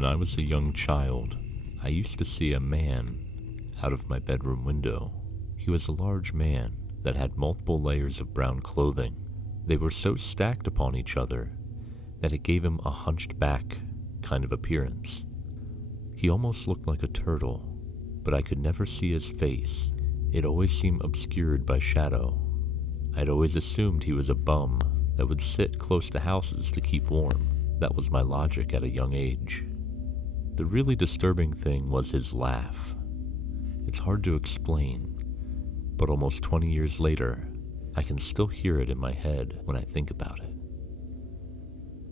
When I was a young child, I used to see a man out of my bedroom window. He was a large man that had multiple layers of brown clothing. They were so stacked upon each other that it gave him a hunched back kind of appearance. He almost looked like a turtle, but I could never see his face. It always seemed obscured by shadow. I'd always assumed he was a bum that would sit close to houses to keep warm. That was my logic at a young age. The really disturbing thing was his laugh. It's hard to explain, but almost 20 years later, I can still hear it in my head when I think about it.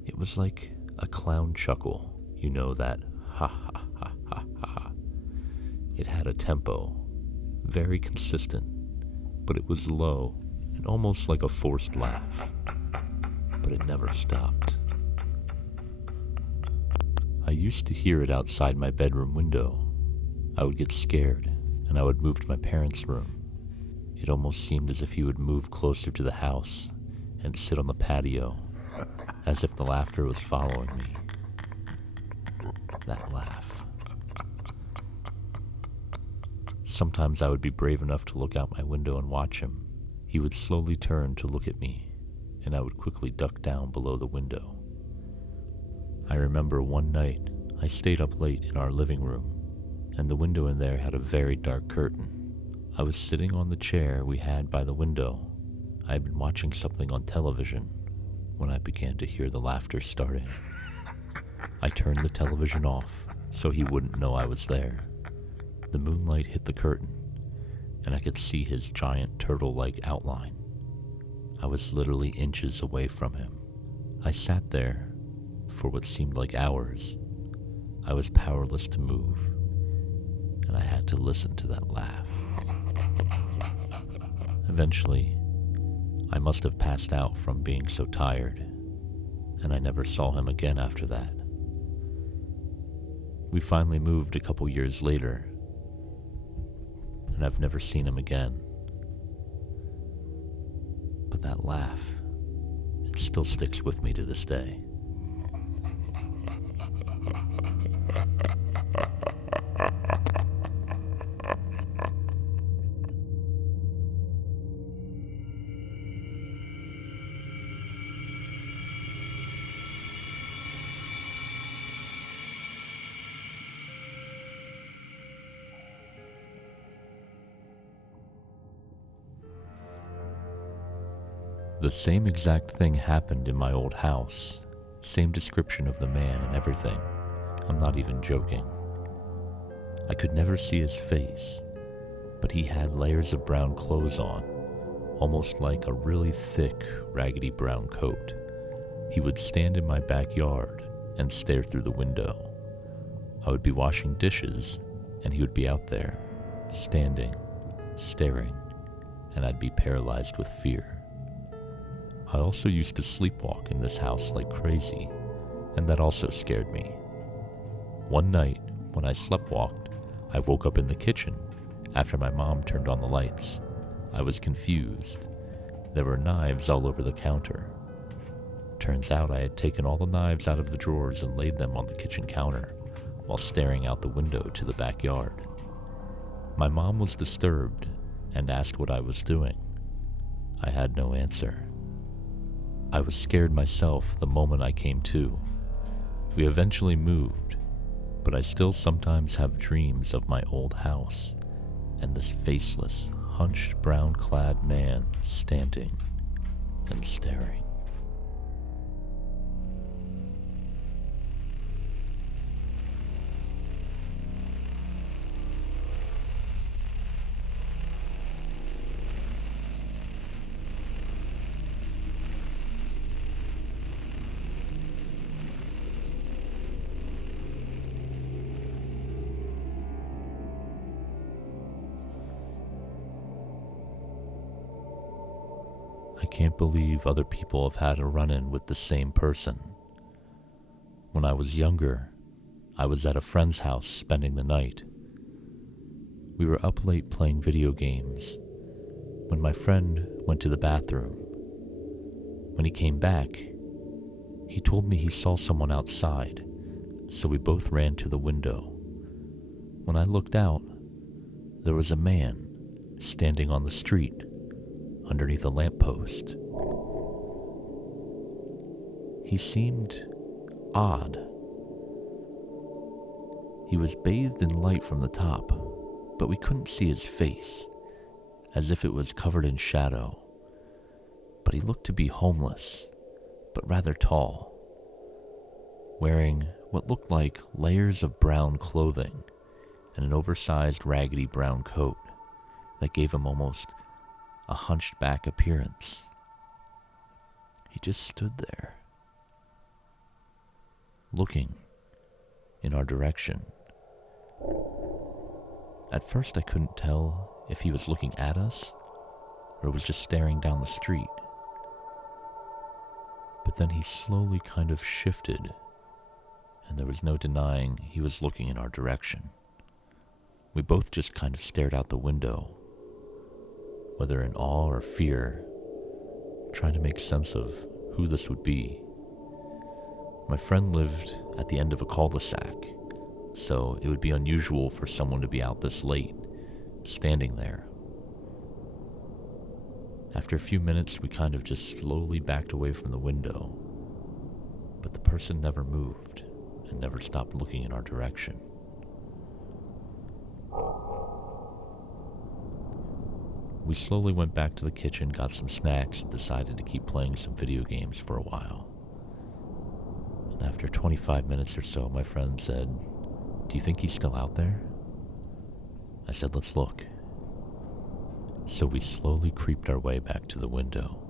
It was like a clown chuckle, you know, that ha ha ha ha ha. It had a tempo, very consistent, but it was low and almost like a forced laugh, but it never stopped. I used to hear it outside my bedroom window. I would get scared, and I would move to my parents' room. It almost seemed as if he would move closer to the house and sit on the patio, as if the laughter was following me. That laugh. Sometimes I would be brave enough to look out my window and watch him. He would slowly turn to look at me, and I would quickly duck down below the window. I remember one night I stayed up late in our living room, and the window in there had a very dark curtain. I was sitting on the chair we had by the window. I had been watching something on television when I began to hear the laughter starting. I turned the television off so he wouldn't know I was there. The moonlight hit the curtain, and I could see his giant turtle-like outline. I was literally inches away from him. I sat there for what seemed like hours. I was powerless to move, and I had to listen to that laugh. Eventually, I must have passed out from being so tired, and I never saw him again after that. We finally moved a couple years later, and I've never seen him again. But that laugh, it still sticks with me to this day. The same exact thing happened in my old house. Same description of the man and everything. I'm not even joking. I could never see his face, but he had layers of brown clothes on, almost like a really thick, raggedy brown coat. He would stand in my backyard and stare through the window. I would be washing dishes, and he would be out there, standing, staring, and I'd be paralyzed with fear. I also used to sleepwalk in this house like crazy, and that also scared me. One night, when I sleptwalked, I woke up in the kitchen after my mom turned on the lights. I was confused. There were knives all over the counter. Turns out I had taken all the knives out of the drawers and laid them on the kitchen counter while staring out the window to the backyard. My mom was disturbed and asked what I was doing. I had no answer. I was scared myself the moment I came to. We eventually moved, but I still sometimes have dreams of my old house and this faceless, hunched, brown-clad man standing and staring. I can't believe other people have had a run-in with the same person. When I was younger, I was at a friend's house spending the night. We were up late playing video games when my friend went to the bathroom. When he came back, he told me he saw someone outside, so we both ran to the window. When I looked out, there was a man standing on the street underneath a lamppost. He seemed odd. He was bathed in light from the top, but we couldn't see his face, as if it was covered in shadow. But he looked to be homeless, but rather tall, wearing what looked like layers of brown clothing and an oversized raggedy brown coat that gave him almost a hunched back appearance. He just stood there, looking in our direction. At first I couldn't tell if he was looking at us or was just staring down the street. But then he slowly kind of shifted, and there was no denying he was looking in our direction. We both just kind of stared out the window, whether in awe or fear, trying to make sense of who this would be. My friend lived at the end of a cul-de-sac, so it would be unusual for someone to be out this late, standing there. After a few minutes, we kind of just slowly backed away from the window, but the person never moved and never stopped looking in our direction. We slowly went back to the kitchen, got some snacks, and decided to keep playing some video games for a while. And after 25 minutes or so, my friend said, "Do you think he's still out there?" I said, "Let's look." So we slowly creeped our way back to the window.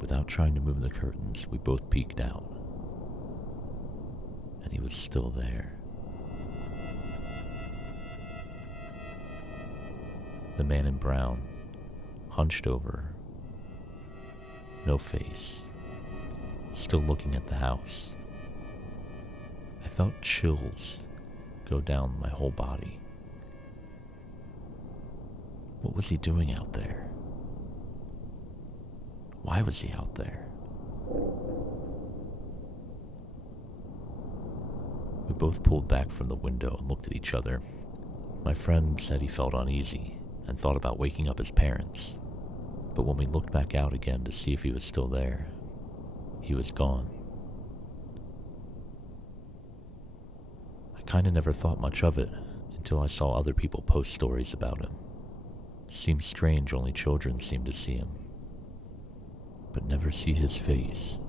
Without trying to move the curtains, we both peeked out. And he was still there. The man in brown, hunched over, no face, still looking at the house. I felt chills go down my whole body. What was he doing out there? Why was he out there? We both pulled back from the window and looked at each other. My friend said he felt uneasy and thought about waking up his parents. But when we looked back out again to see if he was still there, he was gone. I kinda never thought much of it until I saw other people post stories about him. Seemed strange only children seemed to see him, but never see his face.